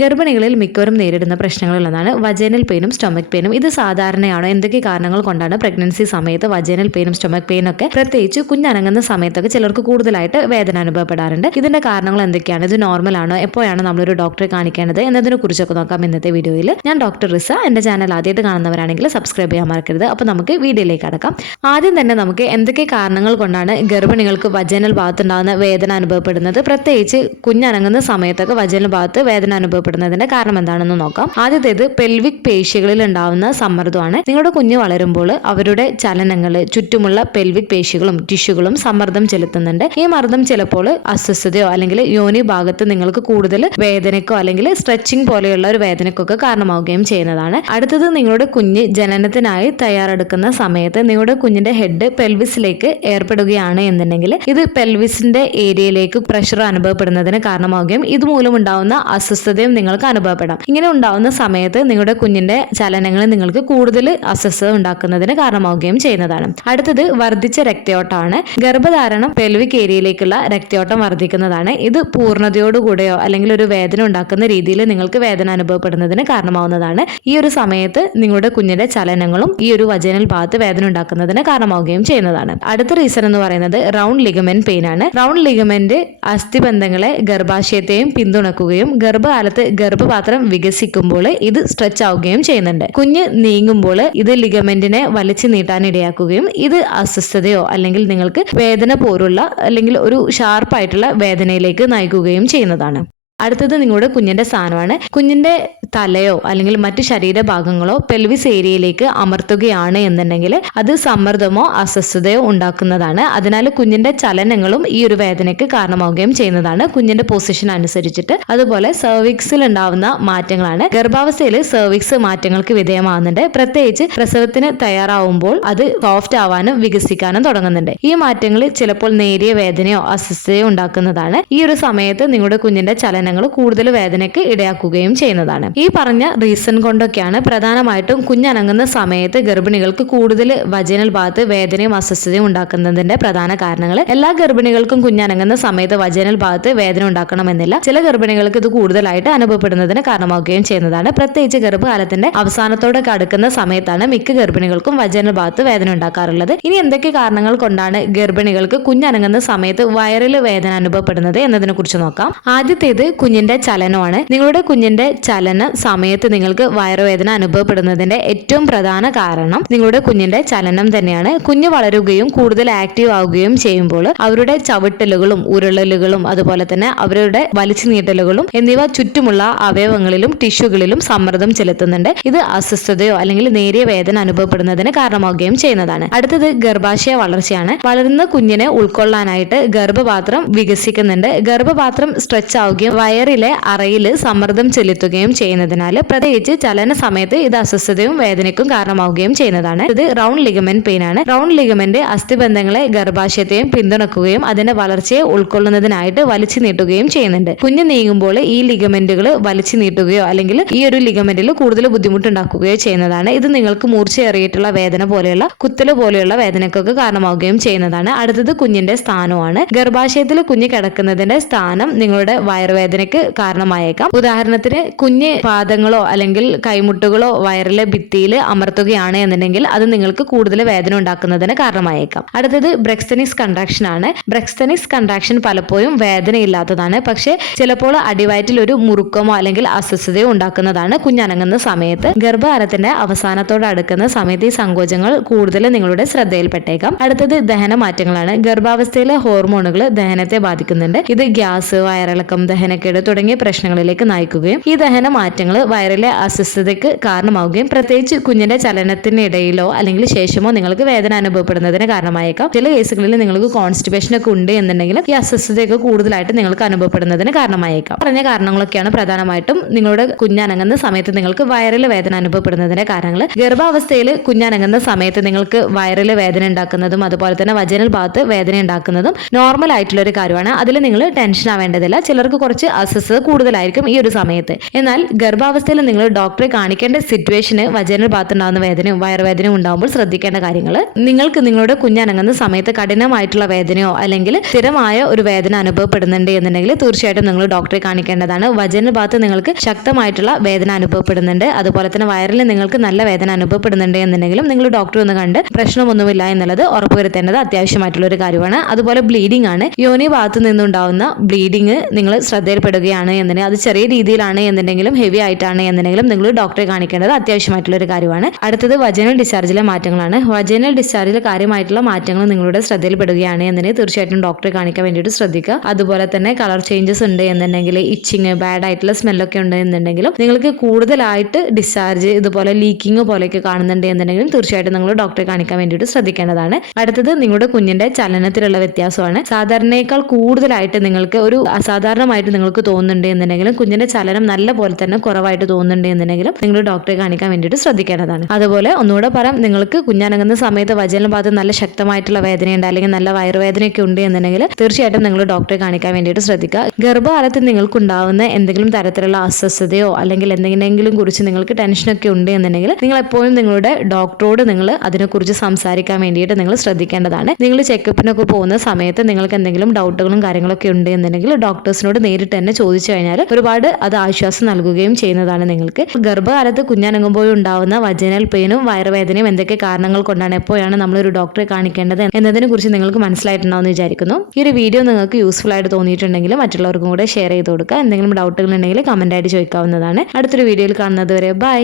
ഗർഭിണികളിൽ മിക്കവരും നേരിടുന്ന പ്രശ്നങ്ങളിലൊന്നാണ് vaginal പെയിനും stomach പെയിനും. ഇത് സാധാരണയാണോ? എന്തൊക്കെ കാരണങ്ങൾ കൊണ്ടാണ് പ്രഗ്നൻസി സമയത്ത് വജൈനൽ പെയിനും സ്റ്റൊമക് പെയിനും ഒക്കെ, പ്രത്യേകിച്ച് കുഞ്ഞനങ്ങുന്ന സമയത്തൊക്കെ ചിലർക്ക് കൂടുതലായിട്ട് വേദന അനുഭവപ്പെടാറുണ്ട്? ഇതിന്റെ കാരണങ്ങൾ എന്തൊക്കെയാണ്? ഇത് നോർമൽ ആണോ? എപ്പോഴാണ് നമ്മളൊരു ഡോക്ടറെ കാണിക്കേണ്ടത് എന്നതിനെ കുറിച്ചൊക്കെ നോക്കാം ഇന്നത്തെ വീഡിയോയിൽ. ഞാൻ ഡോക്ടർ റിസ. എന്റെ ചാനൽ ആദ്യമായിട്ട് കാണുന്നവരാണെങ്കിൽ സബ്സ്ക്രൈബ് ചെയ്യാൻ മറക്കരുത്. അപ്പോൾ നമുക്ക് വീഡിയോയിലേക്ക് കടക്കാം. ആദ്യം തന്നെ നമുക്ക് എന്തൊക്കെ കാരണങ്ങൾ കൊണ്ടാണ് ഗർഭിണികൾക്ക് വജൈനൽ ഭാഗത്തുണ്ടാകുന്ന വേദന അനുഭവപ്പെടുന്നത്, പ്രത്യേകിച്ച് കുഞ്ഞനങ്ങുന്ന സമയത്തൊക്കെ വജൈനൽ ഭാഗത്ത് വേദന അനുഭവപ്പെടുന്നതിന്റെ കാരണം എന്താണെന്ന് നോക്കാം. ആദ്യത്തേത് പെൽവിക് പേശികളിൽ ഉണ്ടാവുന്ന സമ്മർദ്ദമാണ്. നിങ്ങളുടെ കുഞ്ഞ് വളരുമ്പോൾ അവരുടെ ചലനങ്ങൾ ചുറ്റുമുള്ള പെൽവിക് പേശികളും ടിഷ്യൂകളും സമ്മർദ്ദം ചെലുത്തുന്നുണ്ട്. ഈ മർദ്ദം ചിലപ്പോൾ അസ്വസ്ഥതയോ അല്ലെങ്കിൽ യോനി ഭാഗത്ത് നിങ്ങൾക്ക് കൂടുതൽ വേദനക്കോ അല്ലെങ്കിൽ സ്ട്രെച്ചിങ് പോലെയുള്ള ഒരു വേദനക്കൊക്കെ കാരണമാവുകയും ചെയ്യുന്നതാണ്. അടുത്തത്, നിങ്ങളുടെ കുഞ്ഞ് ജനനത്തിനായി തയ്യാറെടുക്കുന്ന സമയത്ത് നിങ്ങളുടെ കുഞ്ഞിന്റെ ഹെഡ് പെൽവിസിലേക്ക് ഏർപ്പെടുകയാണ് എന്നുണ്ടെങ്കിൽ ഇത് പെൽവിസിന്റെ ഏരിയയിലേക്ക് പ്രഷർ അനുഭവപ്പെടുന്നതിന് കാരണമാവുകയും ഇതുമൂലം ഉണ്ടാവുന്ന അസ്വസ്ഥതയും നിങ്ങൾക്ക് അനുഭവപ്പെടാം. ഇങ്ങനെ ഉണ്ടാവുന്ന സമയത്ത് നിങ്ങളുടെ കുഞ്ഞിന്റെ ചലനങ്ങൾ നിങ്ങൾക്ക് കൂടുതൽ അസ്വസ്ഥത ഉണ്ടാക്കുന്നതിന് കാരണമാവുകയും ചെയ്യുന്നതാണ്. അടുത്തത്, വർദ്ധിച്ച രക്തയോട്ടമാണ്. ഗർഭധാരണം പെൽവിക് ഏരിയയിലേക്കുള്ള രക്തയോട്ടം വർദ്ധിക്കുന്നതാണ്. ഇത് പൂർണ്ണതയോടുകൂടെയോ അല്ലെങ്കിൽ ഒരു വേദന ഉണ്ടാക്കുന്ന രീതിയിൽ നിങ്ങൾക്ക് വേദന അനുഭവപ്പെടുന്നതിന് കാരണമാവുന്നതാണ്. ഈ ഒരു സമയത്ത് നിങ്ങളുടെ കുഞ്ഞിന്റെ ചലനങ്ങളും ഈ ഒരു വജൈനൽ ഭാഗത്ത് വേദന ഉണ്ടാക്കുന്നതിന് കാരണമാവുകയും ചെയ്യുന്നതാണ്. അടുത്ത റീസൺ എന്ന് പറയുന്നത് റൗണ്ട് ലിഗമെന്റ് പെയിൻ ആണ്. റൗണ്ട് ലിഗമെന്റ് അസ്ഥിബന്ധങ്ങളെ ഗർഭാശയത്തെയും പിന്തുണക്കുകയും ഗർഭകാലത്ത് ഗർഭപാത്രം വികസിക്കുമ്പോൾ ഇത് സ്ട്രെച്ച് ആവുകയും ചെയ്യുന്നുണ്ട്. കുഞ്ഞ് നീങ്ങുമ്പോൾ ഇത് ലിഗമെന്റിനെ വലിച്ചു നീട്ടാൻ ഇടയാക്കുകയും ഇത് അസ്വസ്ഥതയോ അല്ലെങ്കിൽ നിങ്ങൾക്ക് വേദന പോലുള്ള അല്ലെങ്കിൽ ഒരു ഷാർപ്പായിട്ടുള്ള വേദനയിലേക്ക് നയിക്കുകയും ചെയ്യുന്നതാണ്. അടുത്തത് നിങ്ങളുടെ കുഞ്ഞിന്റെ സ്ഥാനമാണ്. കുഞ്ഞിന്റെ തലയോ അല്ലെങ്കിൽ മറ്റു ശരീരഭാഗങ്ങളോ പെൽവിസ് ഏരിയയിലേക്ക് അമർത്തുകയാണ് എന്നുണ്ടെങ്കിൽ അത് സമ്മർദ്ദമോ അസ്വസ്ഥതയോ ഉണ്ടാക്കുന്നതാണ്. അതിനാൽ കുഞ്ഞിന്റെ ചലനങ്ങളും ഈ ഒരു വേദനയ്ക്ക് കാരണമാവുകയും ചെയ്യുന്നതാണ്, കുഞ്ഞിന്റെ പൊസിഷൻ അനുസരിച്ചിട്ട്. അതുപോലെ സെർവിക്സിൽ ഉണ്ടാവുന്ന മാറ്റങ്ങളാണ്. ഗർഭാവസ്ഥയിൽ സെർവിക്സ് മാറ്റങ്ങൾക്ക് വിധേയമാകുന്നുണ്ട്. പ്രത്യേകിച്ച് പ്രസവത്തിന് തയ്യാറാവുമ്പോൾ അത് സോഫ്റ്റ് ആവാനും വികസിക്കാനും തുടങ്ങുന്നുണ്ട്. ഈ മാറ്റങ്ങൾ ചിലപ്പോൾ നേരിയ വേദനയോ അസ്വസ്ഥതയോ ഉണ്ടാക്കുന്നതാണ്. ഈ ഒരു സമയത്ത് നിങ്ങളുടെ കുഞ്ഞിന്റെ ചലനങ്ങൾ കൂടുതൽ വേദനയ്ക്ക് ഇടയാക്കുകയും ചെയ്യുന്നതാണ്. ഈ പറഞ്ഞ റീസൺ കൊണ്ടൊക്കെയാണ് പ്രധാനമായിട്ടും കുഞ്ഞനങ്ങുന്ന സമയത്ത് ഗർഭിണികൾക്ക് കൂടുതൽ വജൈനൽ ഭാഗത്ത് വേദനയും അസ്വസ്ഥതയും ഉണ്ടാക്കുന്നതിന്റെ പ്രധാന കാരണങ്ങൾ. എല്ലാ ഗർഭിണികൾക്കും കുഞ്ഞനങ്ങുന്ന സമയത്ത് വജൈനൽ ഭാഗത്ത് വേദന ഉണ്ടാക്കണമെന്നില്ല. ചില ഗർഭിണികൾക്ക് ഇത് കൂടുതലായിട്ട് അനുഭവപ്പെടുന്നതിന് കാരണമാവുകയും ചെയ്യുന്നതാണ്. പ്രത്യേകിച്ച് ഗർഭകാലത്തിന്റെ അവസാനത്തോടൊക്കെ അടുക്കുന്ന സമയത്താണ് മിക്ക ഗർഭിണികൾക്കും വജൈനൽ ഭാഗത്ത് വേദന ഉണ്ടാക്കാറുള്ളത്. ഇനി എന്തൊക്കെ കാരണങ്ങൾ കൊണ്ടാണ് ഗർഭിണികൾക്ക് കുഞ്ഞനങ്ങുന്ന സമയത്ത് വയറിൽ വേദന അനുഭവപ്പെടുന്നത് എന്നതിനെ കുറിച്ച് നോക്കാം. ആദ്യത്തേത് കുഞ്ഞിന്റെ ചലനമാണ്. നിങ്ങളുടെ കുഞ്ഞിന്റെ ചലന സമയത്ത് നിങ്ങൾക്ക് വയറുവേദന അനുഭവപ്പെടുന്നതിന്റെ ഏറ്റവും പ്രധാന കാരണം നിങ്ങളുടെ കുഞ്ഞിന്റെ ചലനം തന്നെയാണ്. കുഞ്ഞ് വളരുകയും കൂടുതൽ ആക്റ്റീവ് ആവുകയും ചെയ്യുമ്പോൾ അവരുടെ ചവിട്ടലുകളും ഉരുളലുകളും അതുപോലെ തന്നെ അവരുടെ വലിച്ചു നീട്ടലുകളും എന്നിവ ചുറ്റുമുള്ള അവയവങ്ങളിലും ടിഷ്യൂകളിലും സമ്മർദ്ദം ചെലുത്തുന്നുണ്ട്. ഇത് അസ്വസ്ഥതയോ അല്ലെങ്കിൽ നേരിയ വേദന അനുഭവപ്പെടുന്നതിന് കാരണമാവുകയും ചെയ്യുന്നതാണ്. അടുത്തത് ഗർഭാശയ വളർച്ചയാണ്. വളരുന്ന കുഞ്ഞിനെ ഉൾക്കൊള്ളാനായിട്ട് ഗർഭപാത്രം വികസിക്കുന്നുണ്ട്. ഗർഭപാത്രം സ്ട്രെച്ച് ആവുകയും വയറിലെ അറയിൽ സമ്മർദ്ദം ചെലുത്തുകയും ചെയ്യുന്നതിനാൽ പ്രത്യേകിച്ച് ചലന സമയത്ത് ഇത് അസ്വസ്ഥതയും വേദനയ്ക്കും കാരണമാവുകയും ചെയ്യുന്നതാണ്. ഇത് റൗണ്ട് ലിഗമെന്റ് പെയിൻ ആണ്. റൗണ്ട് ലിഗമെന്റ് അസ്ഥിബന്ധങ്ങളെ ഗർഭാശയത്തെയും പിന്തുണക്കുകയും അതിന്റെ വളർച്ചയെ ഉൾക്കൊള്ളുന്നതിനായിട്ട് വലിച്ചു നീട്ടുകയും ചെയ്യുന്നുണ്ട്. കുഞ്ഞ് നീങ്ങുമ്പോൾ ഈ ലിഗമെന്റുകൾ വലിച്ചു നീട്ടുകയോ അല്ലെങ്കിൽ ഈ ഒരു ലിഗമെന്റിൽ കൂടുതൽ ബുദ്ധിമുട്ടുണ്ടാക്കുകയോ ചെയ്യുന്നതാണ്. ഇത് നിങ്ങൾക്ക് മൂർച്ചയേറിയിട്ടുള്ള വേദന പോലെയുള്ള കുത്തല് പോലെയുള്ള വേദനക്കൊക്കെ കാരണമാവുകയും ചെയ്യുന്നതാണ്. അടുത്തത് കുഞ്ഞിന്റെ സ്ഥാനമാണ്. ഗർഭാശയത്തിൽ കുഞ്ഞ് കിടക്കുന്നതിന്റെ സ്ഥാനം നിങ്ങളുടെ വയറുവേദനയ്ക്ക് കാരണമായേക്കാം. ഉദാഹരണത്തിന് കുഞ്ഞ് പാദങ്ങളോ അല്ലെങ്കിൽ കൈമുട്ടുകളോ വയറിലെ ഭിത്തിയിൽ അമർത്തുകയാണ് എന്നുണ്ടെങ്കിൽ അത് നിങ്ങൾക്ക് കൂടുതൽ വേദന ഉണ്ടാക്കുന്നതിന് കാരണമായേക്കാം. അടുത്തത് ബ്രെക്സ്തനിക്സ് കൺട്രാക്ഷൻ ആണ്. ബ്രെക്സ്തനിക്സ് കൺട്രാക്ഷൻ പലപ്പോഴും വേദനയില്ലാത്തതാണ്, പക്ഷെ ചിലപ്പോൾ അടിവയറ്റിൽ ഒരു മുറുക്കമോ അല്ലെങ്കിൽ അസ്വസ്ഥതയോ ഉണ്ടാക്കുന്നതാണ് കുഞ്ഞനങ്ങുന്ന സമയത്ത്. ഗർഭകാലത്തിന്റെ അവസാനത്തോട് അടുക്കുന്ന സമയത്ത് ഈ സങ്കോചങ്ങൾ കൂടുതൽ നിങ്ങളുടെ ശ്രദ്ധയിൽപ്പെട്ടേക്കാം. അടുത്തത് ദഹന മാറ്റങ്ങളാണ്. ഗർഭാവസ്ഥയിലെ ഹോർമോണുകൾ ദഹനത്തെ ബാധിക്കുന്നുണ്ട്. ഇത് ഗ്യാസ്, വയറിളക്കം, ദഹനക്കേട് തുടങ്ങിയ പ്രശ്നങ്ങളിലേക്ക് നയിക്കുകയും ഈ ദഹന മാറ്റങ്ങൾ വയറിലെ അസ്വസ്ഥതയ്ക്ക് കാരണമാവുകയും പ്രത്യേകിച്ച് കുഞ്ഞിന്റെ ചലനത്തിനിടയിലോ അല്ലെങ്കിൽ ശേഷമോ നിങ്ങൾക്ക് വേദന അനുഭവപ്പെടുന്നതിന് കാരണമായേക്കാം. ചില കേസുകളിൽ നിങ്ങൾക്ക് കോൺസ്റ്റിപ്പേഷൻ ഒക്കെ ഉണ്ട് എന്നുണ്ടെങ്കിൽ ഈ അസ്വസ്ഥതയൊക്കെ കൂടുതലായിട്ട് നിങ്ങൾക്ക് അനുഭവപ്പെടുന്നതിന് കാരണമായേക്കാം. പറഞ്ഞ കാരണങ്ങളൊക്കെയാണ് പ്രധാനമായിട്ടും നിങ്ങളുടെ കുഞ്ഞനങ്ങുന്ന സമയത്ത് നിങ്ങൾക്ക് വയറിൽ വേദന അനുഭവപ്പെടുന്നതിന്റെ കാരണങ്ങൾ. ഗർഭാവസ്ഥയിൽ കുഞ്ഞനങ്ങുന്ന സമയത്ത് നിങ്ങൾക്ക് വയറിൽ വേദന ഉണ്ടാക്കുന്നതും അതുപോലെ തന്നെ വജൈനൽ ഭാഗത്ത് വേദന ഉണ്ടാക്കുന്നതും നോർമൽ ആയിട്ടുള്ള ഒരു കാര്യമാണ്. അതിൽ നിങ്ങൾ ടെൻഷൻ ആവേണ്ടതില്ല. ചിലർക്ക് കുറച്ച് അസ്വസ്ഥത കൂടുതലായിരിക്കും ഈ ഒരു സമയത്ത്. എന്നാൽ ഗർഭാവസ്ഥയിൽ നിങ്ങൾ ഡോക്ടറെ കാണിക്കേണ്ട സിറ്റുവേഷന് വജൈനൽ ഭാഗത്തുണ്ടാകുന്ന വേദനയും വയറുവേദനയും ഉണ്ടാകുമ്പോൾ ശ്രദ്ധിക്കേണ്ട കാര്യങ്ങൾ, നിങ്ങൾക്ക് നിങ്ങളുടെ കുഞ്ഞനങ്ങുന്ന സമയത്ത് കഠിനമായിട്ടുള്ള വേദനയോ അല്ലെങ്കിൽ സ്ഥിരമായ ഒരു വേദന അനുഭവപ്പെടുന്നുണ്ട് എന്നുണ്ടെങ്കിൽ തീർച്ചയായിട്ടും നിങ്ങൾ ഡോക്ടറെ കാണിക്കേണ്ടതാണ്. വജൈനൽ ഭാഗത്ത് നിങ്ങൾക്ക് ശക്തമായിട്ടുള്ള വേദന അനുഭവപ്പെടുന്നുണ്ട്, അതുപോലെ തന്നെ വയറിൽ നിങ്ങൾക്ക് നല്ല വേദന അനുഭവപ്പെടുന്നുണ്ട് എന്നുണ്ടെങ്കിലും നിങ്ങൾ ഡോക്ടറെ ഒന്ന് കണ്ട് പ്രശ്നമൊന്നുമില്ല എന്നുള്ളത് ഉറപ്പുവരുത്തേണ്ടത് അത്യാവശ്യമായിട്ടുള്ള ഒരു കാര്യമാണ്. അതുപോലെ ബ്ലീഡിംഗ് ആണ്, യോനി ഭാഗത്ത് നിന്നുണ്ടാവുന്ന ബ്ലീഡിംഗ് നിങ്ങൾ ശ്രദ്ധയിൽപ്പെടുകയാണ് എന്നുണ്ടെങ്കിൽ, അത് ചെറിയ രീതിയിലാണ് എന്നുണ്ടെങ്കിലും ഹെവി ആയിട്ടാണ് എന്നുണ്ടെങ്കിലും നിങ്ങൾ ഡോക്ടറെ കാണിക്കേണ്ടത് അത്യാവശ്യമായിട്ടുള്ള ഒരു കാര്യമാണ്. അടുത്തത് വജൈനൽ ഡിസ്ചാർജിലെ മാറ്റങ്ങളാണ്. വജൈനൽ ഡിസ്ചാർജിൽ കാര്യമായിട്ടുള്ള മാറ്റങ്ങൾ നിങ്ങളുടെ ശ്രദ്ധയിൽപ്പെടുകയാണ് എന്നുണ്ടെങ്കിൽ തീർച്ചയായിട്ടും ഡോക്ടറെ കാണിക്കാൻ വേണ്ടിയിട്ട് ശ്രദ്ധിക്കുക. അതുപോലെ തന്നെ കളർ ചേഞ്ചസ് ഉണ്ട് എന്നുണ്ടെങ്കിൽ, ഇച്ചിങ്, ബാഡ് ആയിട്ടുള്ള സ്മെല്ലൊക്കെ ഉണ്ട് എന്നുണ്ടെങ്കിലും, നിങ്ങൾക്ക് കൂടുതലായിട്ട് ഡിസ്ചാർജ് ഇതുപോലെ ലീക്കിങ് പോലെയൊക്കെ കാണുന്നുണ്ട് എന്നുണ്ടെങ്കിലും തീർച്ചയായിട്ടും നിങ്ങൾ ഡോക്ടറെ കാണിക്കാൻ വേണ്ടിയിട്ട് ശ്രദ്ധിക്കേണ്ടതാണ്. അടുത്തത് നിങ്ങളുടെ കുഞ്ഞിന്റെ ചലനത്തിലുള്ള വ്യത്യാസമാണ്. സാധാരണയേക്കാൾ കൂടുതലായിട്ട് നിങ്ങൾക്ക് ഒരു അസാധാരണമായിട്ട് നിങ്ങൾക്ക് തോന്നുന്നുണ്ട് എന്നുണ്ടെങ്കിലും, കുഞ്ഞിന്റെ ചലനം നല്ല പോലെ തന്നെ കുറവായിട്ട് തോന്നുന്നുണ്ട് എന്നുണ്ടെങ്കിലും നിങ്ങൾ ഡോക്ടറെ കാണിക്കാൻ വേണ്ടിയിട്ട് ശ്രദ്ധിക്കേണ്ടതാണ്. അതുപോലെ ഒന്നുകൂടെ പറയാം, നിങ്ങൾക്ക് കുഞ്ഞനങ്ങുന്ന സമയത്ത് വജൈനൽ ഭാഗത്ത് നല്ല ശക്തമായിട്ടുള്ള വേദനയുണ്ട് അല്ലെങ്കിൽ നല്ല വയറുവേദനയൊക്കെ ഉണ്ട് എന്നുണ്ടെങ്കിൽ തീർച്ചയായിട്ടും നിങ്ങൾ ഡോക്ടറെ കാണിക്കാൻ വേണ്ടിയിട്ട് ശ്രദ്ധിക്കുക. ഗർഭകാലത്ത് നിങ്ങൾക്കുണ്ടാവുന്ന എന്തെങ്കിലും തരത്തിലുള്ള അസ്വസ്ഥതയോ അല്ലെങ്കിൽ എന്തെങ്കിലും കുറിച്ച് നിങ്ങൾക്ക് ടെൻഷനൊക്കെ ഉണ്ട് എന്നുണ്ടെങ്കിൽ നിങ്ങൾ എപ്പോഴും നിങ്ങളുടെ ഡോക്ടറോട് നിങ്ങൾ അതിനെക്കുറിച്ച് സംസാരിക്കാൻ വേണ്ടിയിട്ട് നിങ്ങൾ ശ്രദ്ധിക്കേണ്ടതാണ്. നിങ്ങൾ ചെക്കപ്പിനൊക്കെ പോകുന്ന സമയത്ത് നിങ്ങൾക്ക് എന്തെങ്കിലും ഡൗട്ടുകളും കാര്യങ്ങളൊക്കെ ഉണ്ട് എന്നുണ്ടെങ്കിൽ ഡോക്ടേഴ്സിനോട് നേരിട്ട് തന്നെ ചോദിച്ചു കഴിഞ്ഞാൽ ഒരുപാട് അത് ആശ്വാസം നൽകുകയും ചെയ്യുന്നതാണ് നിങ്ങൾക്ക്. ഗർഭകാലത്ത് കുഞ്ഞനങ്ങുമ്പോൾ ഉണ്ടാവുന്ന വജൈനൽ പെയിനും വയറുവേദനയും എന്തൊക്കെ കാരണങ്ങൾ കൊണ്ടാണ്, എപ്പോഴാണ് നമ്മളൊരു ഡോക്ടറെ കാണിക്കേണ്ടത് എന്നതിനെ കുറിച്ച് നിങ്ങൾക്ക് മനസ്സിലായിട്ടുണ്ടാവുമെന്ന് വിചാരിക്കുന്നു. ഈ ഒരു വീഡിയോ നിങ്ങൾക്ക് യൂസ്ഫുൾ ആയിട്ട് തോന്നിയിട്ടുണ്ടെങ്കിൽ മറ്റുള്ളവർക്കും കൂടെ ഷെയർ ചെയ്ത് കൊടുക്കുക. എന്തെങ്കിലും ഡൗട്ടുകൾ ഉണ്ടെങ്കിൽ കമന്റ് ആയിട്ട് ചോദിക്കാവുന്നതാണ്. അടുത്തൊരു വീഡിയോയിൽ കാണുന്നത് വരെ ബൈ.